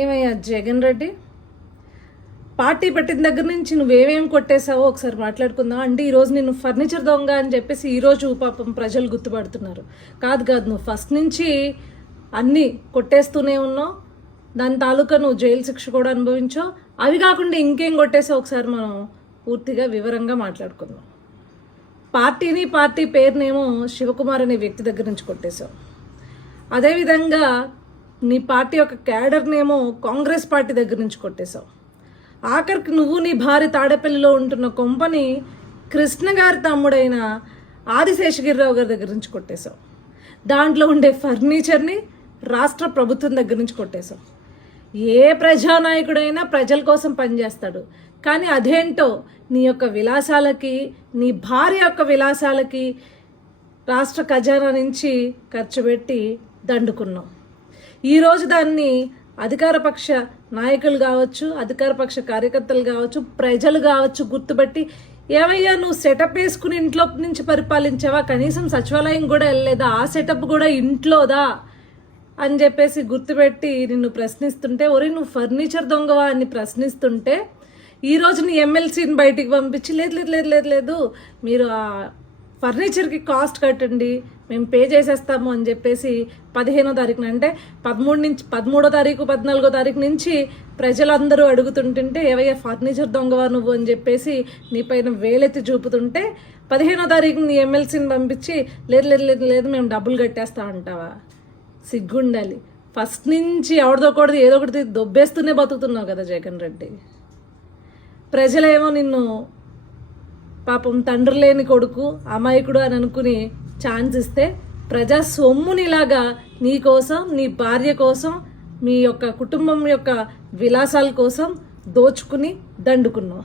ఏమయ్యా జగన్ రెడ్డి, పార్టీ పెట్టిన దగ్గర నుంచి నువ్వేమేమి కొట్టేశావో ఒకసారి మాట్లాడుకుందాం. అంటే ఈరోజు నేను ఫర్నిచర్ దొంగ అని చెప్పేసి ఈరోజు పాపం ప్రజలు గుర్తుపడుతున్నారు. కాదు నువ్వు ఫస్ట్ నుంచి అన్నీ కొట్టేస్తూనే ఉన్నావు. దాని తాలూకా నువ్వు జైలు శిక్ష కూడా అనుభవించావు. అవి కాకుండా ఇంకేం కొట్టేసావు ఒకసారి మనం పూర్తిగా వివరంగా మాట్లాడుకుందాం. పార్టీ పేరునేమో శివకుమార్ అనే వ్యక్తి దగ్గర నుంచి కొట్టేశావు. అదేవిధంగా నీ పార్టీ యొక్క క్యాడర్నేమో కాంగ్రెస్ పార్టీ దగ్గర నుంచి కొట్టేశావు. ఆఖరికి నువ్వు నీ భార్య తాడేపల్లిలో ఉంటున్న కొంపని కృష్ణ గారి తమ్ముడైన ఆదిశేషగిరిరావు గారి దగ్గర నుంచి కొట్టేశావు. దాంట్లో ఉండే ఫర్నిచర్ని రాష్ట్ర ప్రభుత్వం దగ్గర నుంచి కొట్టేశావు. ఏ ప్రజానాయకుడైనా ప్రజల కోసం పనిచేస్తాడు, కానీ అదేంటో నీ యొక్క విలాసాలకి, నీ భార్య యొక్క విలాసాలకి రాష్ట్ర ఖజానా నుంచి ఖర్చు పెట్టి దండుకున్నావు. ఈరోజు దాన్ని అధికారపక్ష నాయకులు కావచ్చు, అధికారపక్ష కార్యకర్తలు కావచ్చు, ప్రజలు కావచ్చు గుర్తుపట్టి, ఏమయ్యా నువ్వు సెటప్ వేసుకుని ఇంట్లో నుంచి పరిపాలించావా, కనీసం సచివాలయం కూడా వెళ్ళలేదా, ఆ సెటప్ కూడా ఇంట్లోదా అని చెప్పేసి గుర్తుపెట్టి నిన్ను ప్రశ్నిస్తుంటే, ఒరే నువ్వు ఫర్నిచర్ దొంగవా అని ప్రశ్నిస్తుంటే, ఈరోజు నీ ఎమ్మెల్సీని బయటికి పంపించి లేదు మీరు ఆ ఫర్నిచర్కి కాస్ట్ కట్టండి, మేము పే చేసేస్తాము అని చెప్పేసి 15వ తారీఖున, అంటే 13వ తారీఖు 14వ తారీఖు నుంచి ప్రజలందరూ అడుగుతుంటుంటే, ఏవయ్యా ఫర్నిచర్ దొంగవా నువ్వు అని చెప్పేసి నీ పైన వేలెత్తి చూపుతుంటే 15వ తారీఖున నీ ఎమ్మెల్సీని పంపించి లేదు మేము డబ్బులు కట్టేస్తా అంటావా? సిగ్గుండాలి. ఫస్ట్ నుంచి ఎవరిదొకటిది ఏదో ఒకటి దొబ్బేస్తూనే బతుకుతున్నావు కదా జగన్ రెడ్డి. ప్రజలేమో నిన్ను పాపం తండ్రి లేని కొడుకు, అమాయకుడు అని అనుకుని ఛాన్స్ ఇస్తే, ప్రజా సొమ్మునిలాగా నీ కోసం, నీ భార్య కోసం, మీ యొక్క కుటుంబం యొక్క విలాసాల కోసం దోచుకుని దండుకున్నావు.